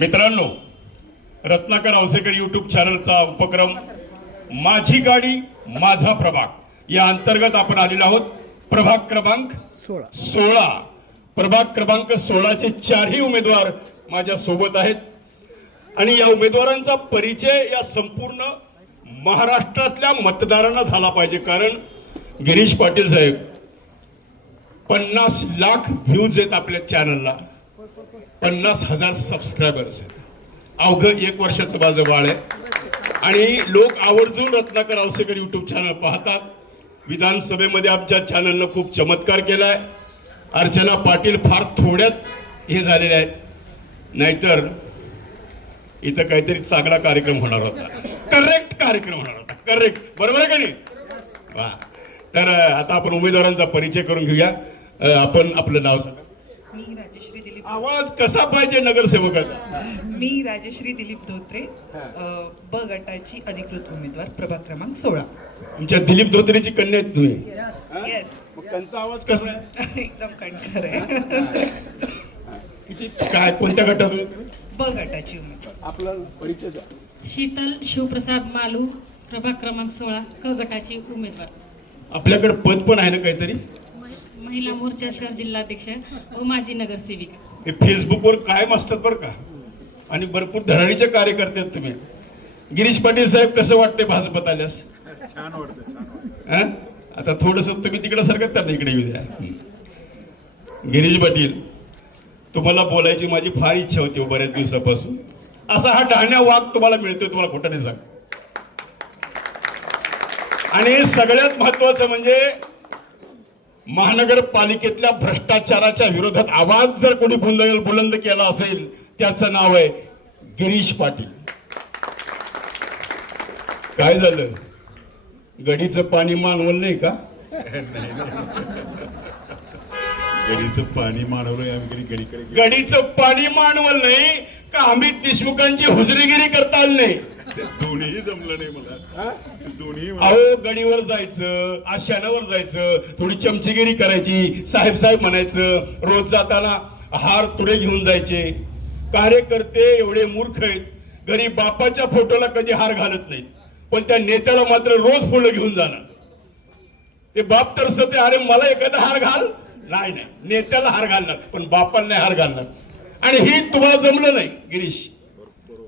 मित्रांनो, रत्नाकर औसेकर यूट्यूब चॅनलचा उपक्रम माझी गाडी माझा प्रभाग या अंतर्गत आपण आलेलो आहोत. प्रभाग क्रमांक 16. प्रभाग क्रमांक 16 चे चारही उमेदवार माझ्या सोबत आहेत आणि या उमेदवारांचा परिचय या संपूर्ण महाराष्ट्रातल्या मतदारांना झाला पाहिजे. कारण गिरीश पाटील साहेब 50 लाख व्ह्यूज आहेत आपल्या चॅनलला, 50,000 सबस्क्रायबर्स आहेत. अवघं 1 वर्षाचं माझं बाळ आहे आणि लोक आवर्जून रत्नाकर औसेकर यूट्यूब चॅनल पाहतात. विधानसभेमध्ये आमच्या चॅनलनं खूप चमत्कार केलाय. अर्चना पाटील फार थोड्यात हे झालेले आहेत, नाहीतर इथं काहीतरी चांगला कार्यक्रम होणार होता, करेक्ट कार्यक्रम होणार होता. करेक्ट, बरोबर आहे का नाही? वा. तर आता आपण उमेदवारांचा परिचय करून घेऊया. आपण आपलं नाव सांगा. मी राजश्री दिलीप. आवाज कसा पाहिजे नगरसेवकाचा? मी राजश्री दिलीप धोत्रे, ब गटाची अधिकृत उमेदवार, प्रभाग क्रमांक 16. आमच्या दिलीप धोत्रेची कन्या आहेत तुम्ही? येस. मग त्यांचा आवाज कसा आहे? एकदम कणखर आहे. किती काय कोणत्या गटात? ब गटाची उमेदवार. आपला परिचय द्या. शीतल शिवप्रसाद मालू, प्रभाग क्रमांक 16, क गटाची उमेदवार. आपल्याकडे पद पण आहे ना काहीतरी? महिला मोर्चा शहर जिल्हाध्यक्ष व माजी नगरसेविका. हे फेसबुकवर कायम असतात बरं का, आणि भरपूर धडाडीचे कार्यकर्ते आहेत तुम्ही. गिरीश पाटील साहेब, कसं वाटतंय भाजपत आल्यास? छान वाटतं. आता थोडस तुम्ही तिकडे सरकत त्यांना इकडे येऊ द्या. गिरीश पाटील, तुम्हाला बोलायची माझी फार इच्छा होती बऱ्याच दिवसापासून. असा हा डहाण्या वाघ तुम्हाला मिळतोय, तुम्हाला खोटं नाही सांग. आणि सगळ्यात महत्वाचं म्हणजे महानगरपालिकेतल्या भ्रष्टाचाराच्या विरोधात आवाज जर कोणी बुलंद केला असेल त्याचं नाव आहे गिरीश पाटील. काय झालं? गडीचं पाणी मानवल नाही का? गडीचं पाणी मानवलं आम्ही गडीकडे. गडीचं पाणी मानवल नाही का अमित देशमुखांची हुजरीगिरी करता आली नाही? दोन्ही जमलं नाही मला. दोन्ही अहो, गडीवर जायचं, आशानावर जायचं, थोडी चमचेगिरी करायची, साहेब साहेब म्हणायचं, रोज जाताना हार तुडे घेऊन जायचे. कार्यकर्ते एवढे मूर्ख आहेत, घरी बापाच्या फोटोला कधी हार घालत नाहीत, पण त्या नेत्याला मात्र रोज फुलं घेऊन जाणार. ते बाप तर सते, अरे मला एखादा हार घाल. नाही नाही, नेत्याला हार घालणार पण बापाला नाही हार घालणार. आणि ही तुम्हाला जमलं नाही गिरीश,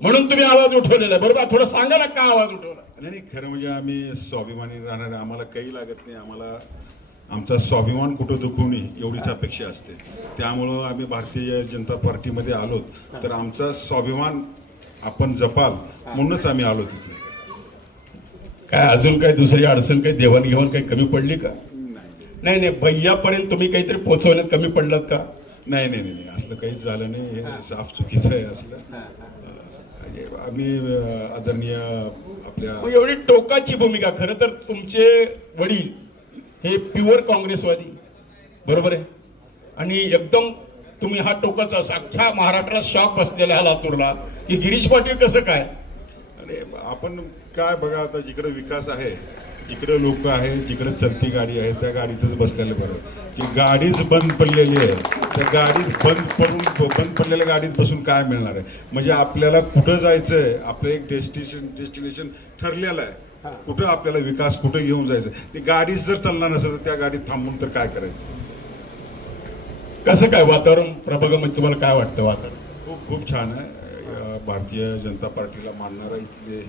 म्हणून तुम्ही आवाज उठवलेला आहे. बरोबर, थोडं सांगा ना का आवाज उठवला? नाही, खरं म्हणजे आम्ही स्वाभिमानी राहणार, आम्हाला काही लागत नाही. आम्हाला आमचा स्वाभिमान कुठं दुखू नये एवढीच अपेक्षा असते. त्यामुळं आम्ही भारतीय जनता पार्टीमध्ये आलो, तर आमचा स्वाभिमान आपण जपाल म्हणूनच आम्ही आलो तिथे. काय अजून काही दुसरी अडचण, काही देवाणघेवाण काही कमी पडली का? नाही नाही, भैयापर्यंत तुम्ही काहीतरी पोहोचवण्यात कमी पडलात का? नाही नाही नाही, असलं काहीच झालं नाही. हे साफ चुकीचं आहे असलं. आम्ही आदरणीय आपल्या मग एवढी टोकाची भूमिका. खरं तर तुमचे वडील हे प्युअर काँग्रेसवादी, बरोबर आहे, आणि एकदम तुम्ही हा टोकाचा अख्ख्या महाराष्ट्रात शॉक बसलेला हा लातूरला की गिरीश पाटील कसं काय? अरे आपण काय बघा, आता जिकडे विकास आहे, जिकडे लोक आहे, जिकडे चलती गाडी आहे, त्या गाडीतच बसलेलं बरं. जी गाडीच बंद पडलेली आहे, त्या गाडीत बंद पडलेल्या गाडीत बसून काय मिळणार आहे? म्हणजे आपल्याला कुठं जायचंय, आपलं एक डेस्टिनेशन ठरलेलं आहे, कुठं आपल्याला विकास कुठं घेऊन जायचं. ती गाडीच जर चालणार नसेल तर त्या गाडीत थांबून तर काय करायचं? कसं काय वातावरण प्रभागामध्ये तुम्हाला काय वाटतं? वातावरण खूप खूप छान आहे. भारतीय जनता पार्टीला मानणारा इथले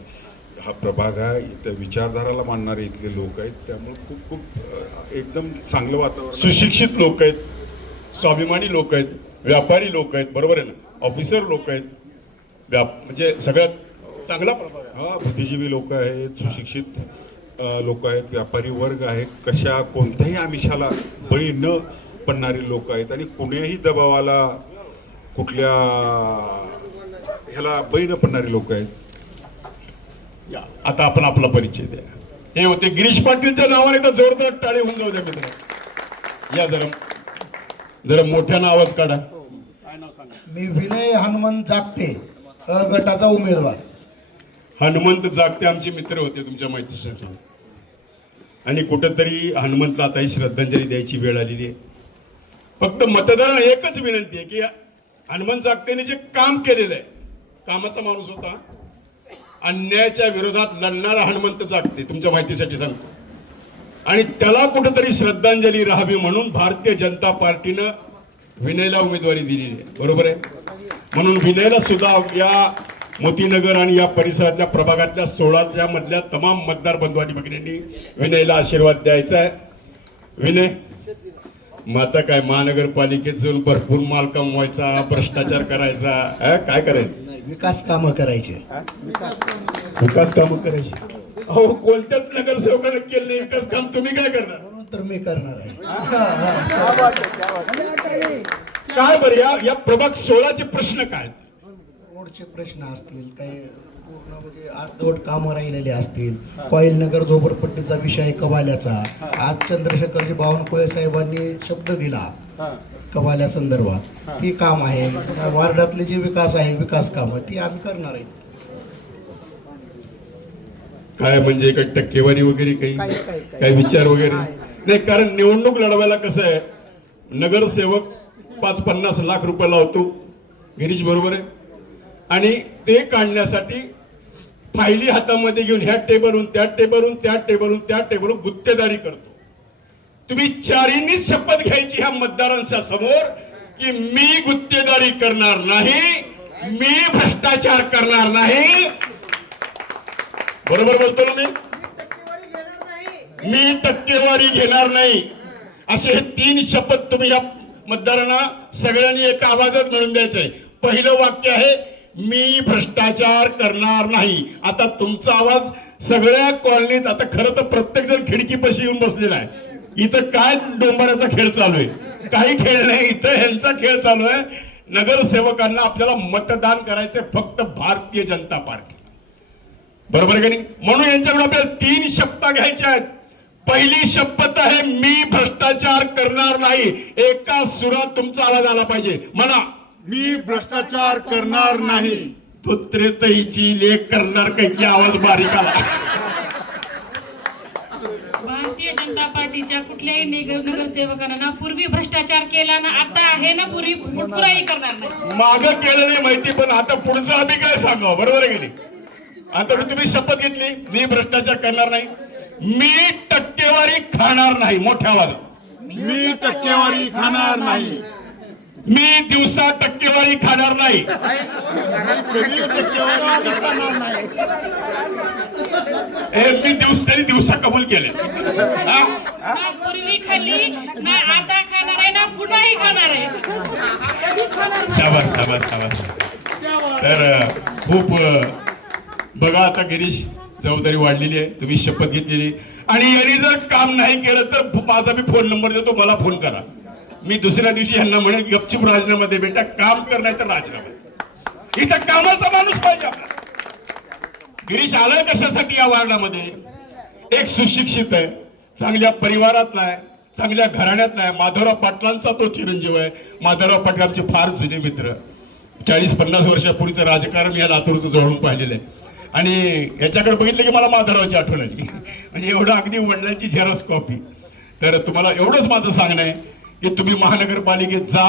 हा प्रभाग आहे, इथं विचारधाराला मानणारे इथले लोक आहेत. त्यामुळे खूप खूप एकदम चांगलं वातावरण. सुशिक्षित लोक आहेत, स्वाभिमानी लोक आहेत, व्यापारी लोक आहेत, बरोबर आहे ना, ऑफिसर लोक आहेत, म्हणजे सगळ्यात चांगला प्रभाग आहे. हा, बुद्धिजीवी लोक आहेत, सुशिक्षित लोक आहेत, व्यापारी वर्ग आहे, कशा कोणत्याही आमिषाला बळी न पडणारे लोक आहेत आणि कुठल्याही दबावाला कुठल्या ह्याला बळी न पडणारे लोक आहेत. आता आपण आपला परिचय द्या. हे होते गिरीश पाटीलच्या नावाने तर जोरदार टाळी होऊन जाऊ द्या मित्र. या जरा मोठ्यानं आवाज काढा. काय नाव सांगा? मी विनय हनुमंत जागते, अ गटाचा उमेदवार. हनुमंत जागते आमचे मित्र होते तुमच्या मैत्रिणीचे, आणि कुठंतरी हनुमंतला आताही श्रद्धांजली द्यायची वेळ आलेली आहे. फक्त मतदारांना एकच विनंती आहे की हनुमंत जागतेने जे काम केलेलं आहे कामाचा माणूस होता. अन्यायाच्या विरोधात लढणारा हनुमंत जागते, तुमच्या माहितीसाठी सांगतो. आणि त्याला कुठेतरी श्रद्धांजली राहावी म्हणून भारतीय जनता पार्टीनं विनयला उमेदवारी दिलेली आहे. बरोबर आहे. म्हणून विनयला सुद्धा या मोतीनगर आणि या परिसरातल्या प्रभागातल्या 16 मधल्या तमाम मतदार बंधू आणि भगिनींनी विनयला आशीर्वाद द्यायचा आहे. विनय, मग आता काय महानगरपालिकेत जाऊन भरपूर माल कमवायचा, भ्रष्टाचार करायचा, काय करायचं? विकास कामं करायचे. विकास कामं करायची. अहो, कोणत्याच नगरसेवकाने केलं नाही विकास काम, तुम्ही काय करणार? म्हणून तर मी करणार आहे. काय बरं, या प्रभाग 16चे प्रश्न काय? रोडचे प्रश्न असतील, काही पूर्ण म्हणजे अर्धवट कामं राहिलेले असतील, कॉईल नगर झोपडपट्टीचा विषय कबाल्याचा. आज चंद्रशेखरजी बावनकुळे साहेबांनी शब्द दिला कबाल्या संदर्भात, ती काम आहे. वार्डातले जे विकास आहे, विकास कामं ती आम्ही करणार आहेत. काय म्हणजे काही टक्केवारी वगैरे काही विचार वगैरे नाही? कारण निवडणूक लढवायला कसं आहे, नगरसेवक 5-50 लाख रुपये लावतो, गिरीश बरोबर आहे, आणि ते काढण्यासाठी फायली हातामध्ये घेऊन ह्या टेबलहून त्या टेबलहून त्या टेबलहून त्या टेबलहून गुत्तेदारी करतो. तुम्ही चारींनी शपथ घ्यायची ह्या मतदारांच्या समोर की मी गुत्तेदारी करणार नाही, मी भ्रष्टाचार करणार नाही. बरोबर बोलतो ना मी टक्केवारी घेणार नाही. असे हे 3 शपथ तुम्ही या मतदारांना सगळ्यांनी एका आवाजात मिळून द्यायचंय. पहिलं वाक्य आहे मी भ्रष्टाचार करणार नाही. आता तुमचा आवाज सगळ्या कॉलनीत, आता खरं तर प्रत्येक जण खिडकीपाशी येऊन बसलेला आहे. इथं काय डोंबराचा खेळ चालू आहे? काही खेळ नाही, इथं ह्यांचा खेळ चालू आहे. नगरसेवकांना आपल्याला मतदान करायचंय फक्त भारतीय जनता पार्टी. बरोबर आहे का नाही? म्हणून यांच्याकडे आपल्याला 3 शपथ घ्यायच्या आहेत. पहिली शपथ आहे मी भ्रष्टाचार करणार नाही. एका सुरात तुमचा आवाज आला पाहिजे. म्हणा, मी भ्रष्टाचार करणार नाही. धोत्रेताईची लेख करणार काही आवाज बारीक आला. भारतीय जनता पार्टीच्या कुठल्याही नगरसेवकांना ना पूर्वी भ्रष्टाचार केला ना आता आहे ना पूर्वी पुढेही करणार नाही. मागं केलं नाही माहिती, पण आता पुढचं आम्ही काय सांगावं? बरोबर आहे की नाही? आता तुम्ही शपथ घेतली मी भ्रष्टाचार करणार नाही, मी टक्केवारी खाणार नाही. मोठ्या आवाजात मी टक्केवारी खाणार नाही. मी दिवसा टक्केवारी खाणार नाही. कधी टक्केवारी खाणार नाही. मी दिवसा कबूल केले. ना पूर्वी खाल्ली ना आता खाणार आहे ना पुन्हाही खाणार आहे. शाबास शाबास शाबास. तर खूप बघा, आता गिरीश जबाबदारी वाढलेली आहे, तुम्ही शपथ घेतलेली, आणि यांनी जर काम नाही केलं तर माझा मी फोन नंबर देतो, मला फोन करा. मी दुसऱ्या दिवशी यांना म्हणेन गपचूप राजीनामा दे बेटा, काम कर नाही तर राजीनामा. इथं कामाचा माणूस पाहिजे आपला. गिरीश आलाय कशासाठी या वार्डामध्ये? एक सुशिक्षित आहे, चांगल्या परिवारातला आहे, चांगल्या घराण्यातला आहे. माधवराव पाटलांचा तो चिरंजीव आहे. माधवराव पाटील आमचे फार जुने मित्र, 40-50 वर्षापूर्वीचं राजकारण या लातूरचं जवळून पाहिलेलं आहे. आणि याच्याकडे बघितलं की मला माधवरावची आठवण आली. म्हणजे एवढं अगदी वडिलांची झेरॉक्स कॉपी. तर तुम्हाला एवढंच माझं सांगणं आहे की तुम्ही महानगरपालिकेत जा.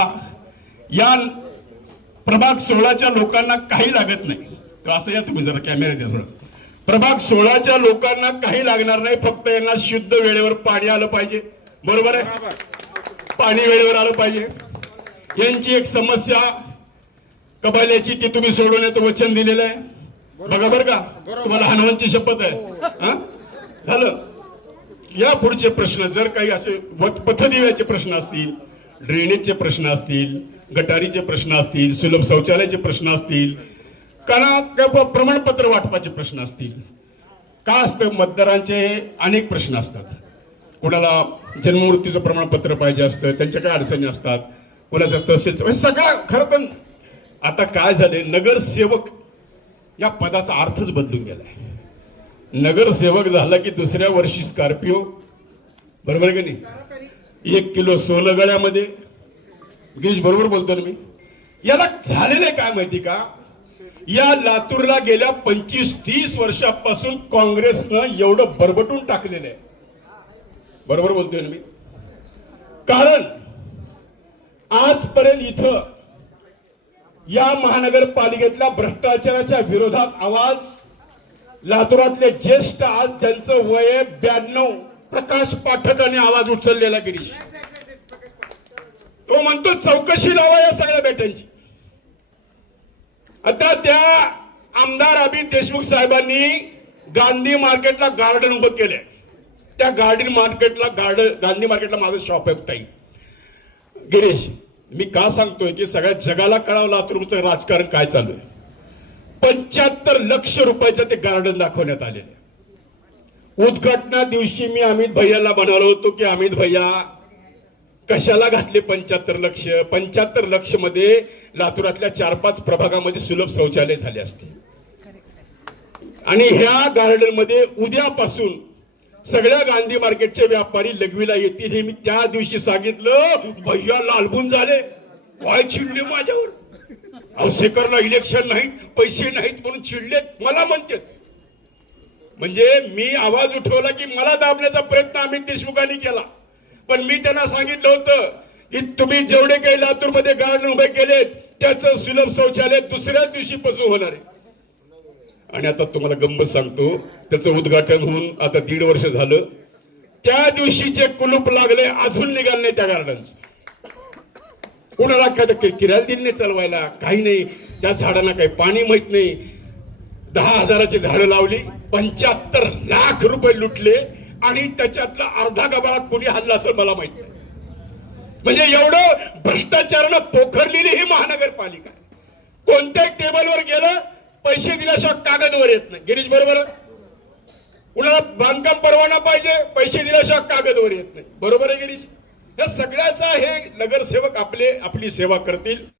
या प्रभाग 16च्या लोकांना काही लागत नाही. तर असं या तुम्ही जरा कॅमेरा द्या थोडं. प्रभाग 16च्या लोकांना काही लागणार नाही, फक्त यांना शुद्ध वेळेवर पाणी आलं पाहिजे. बरोबर आहे? पाणी वेळेवर आलं पाहिजे. यांची एक समस्या कबाल्याची, ती तुम्ही सोडवण्याचं वचन दिलेलं आहे. बघा बरं का, तुम्हाला हनुमानची शपथ आहे. झालं. या पुढचे प्रश्न जर काही असे पथदिव्याचे प्रश्न असतील, ड्रेनेजचे प्रश्न असतील, गटारीचे प्रश्न असतील, सुलभ शौचालयाचे प्रश्न असतील, प्रमाणपत्र वाटपाचे प्रश्न असतील, का असतं मतदारांचे अनेक प्रश्न असतात. कोणाला जन्ममृत्यूचं प्रमाणपत्र पाहिजे असतं, त्यांच्या काय अडचणी असतात, कोणाचं तहसीलचं, सगळं. खरं तर आता काय झाले, नगरसेवक या पदाचा अर्थच बदलून गेलाय. नगरसेवक झाला की दुसऱ्या वर्षी स्कॉर्पिओ. बरोबर आहे का नाही? 1 किलो सोनं गळ्यामध्ये. गिरीश बरोबर बोलतो ना मी? याला झालेलं काय माहिती का? या लातूरला गेल्या 25-30 वर्षापासून काँग्रेसनं एवढं बरबटून टाकलेलं आहे. बरोबर बोलतोय ना मी? कारण आजपर्यंत इथं या महानगरपालिकेतल्या भ्रष्टाचाराच्या विरोधात आवाज लातूरातले ज्येष्ठ आज ज्यांचं वय आहे 92 प्रकाश पाठकाने आवाज उचललेला गिरीश. तो म्हणतो चौकशी लावा या सगळ्या बेट्यांची. आता त्या आमदार अमित देशमुख साहेबांनी गांधी मार्केटला गार्डन उभं केलंय. त्या गांधी मार्केटला माझं शॉप आहे ताई. गिरीश, मी का सांगतोय की सगळ्या जगाला कळावं लातूरचं राजकारण काय चालू आहे. 75 लक्ष रुपयाचं ते गार्डन दाखवण्यात आलेलं. उद्घाटना दिवशी मी अमित भैयाला म्हणालो होतो की अमित भैया कशाला घातले 75 लक्ष. 75 लक्ष मध्ये लातूरातल्या 4-5 प्रभागामध्ये सुलभ शौचालय झाले असते. आणि ह्या गार्डन मध्ये उद्यापासून सगळ्या गांधी मार्केटचे व्यापारी लघवीला येतील हे मी त्या दिवशी सांगितलं. भैया लालबून झाले, काय चिडले माझ्यावर. औसेकरला इलेक्शन नाहीत, पैसे नाहीत म्हणून चिडलेत मला म्हणतात. म्हणजे मी आवाज उठवला की मला दाबण्याचा प्रयत्न अमित देशमुखांनी केला. पण मी त्यांना सांगितलं होतं की तुम्ही जेवढे काही लातूरमध्ये गार्डन उभे केलेत त्याचं सुलभ शौचालय दुसऱ्याच दिवशी पासून होणार आहे. आणि आता तुम्हाला गंमत सांगतो, त्याचं उद्घाटन होऊन आता 1.5 वर्ष झालं. त्या दिवशी जे कुलूप लागले अजून निघाल नाही त्या गार्डनचं. कोणाला काय किराया दिली नाही चालवायला, काही नाही. त्या झाडांना काही पाणी माहित नाही. 10,000ची झाडं लावली, 75 लाख रुपये लुटले आणि त्याच्यातला अर्धा गबाळा कोणी हल्ला असेल मला माहित नाही. म्हणजे एवढं भ्रष्टाचारानं पोखरलेली ही महानगरपालिका. कोणत्याही टेबलवर गेलं पैसे दिल्याशिवाय कागदवर येत नाही. गिरीश बरोबर. कुणाला बांधकाम परवाना पाहिजे, पैसे दिल्याशिवाय कागदवर येत नाही. बरोबर आहे गिरीश. या सगळ्याचा हे नगरसेवक आपली सेवा करतील.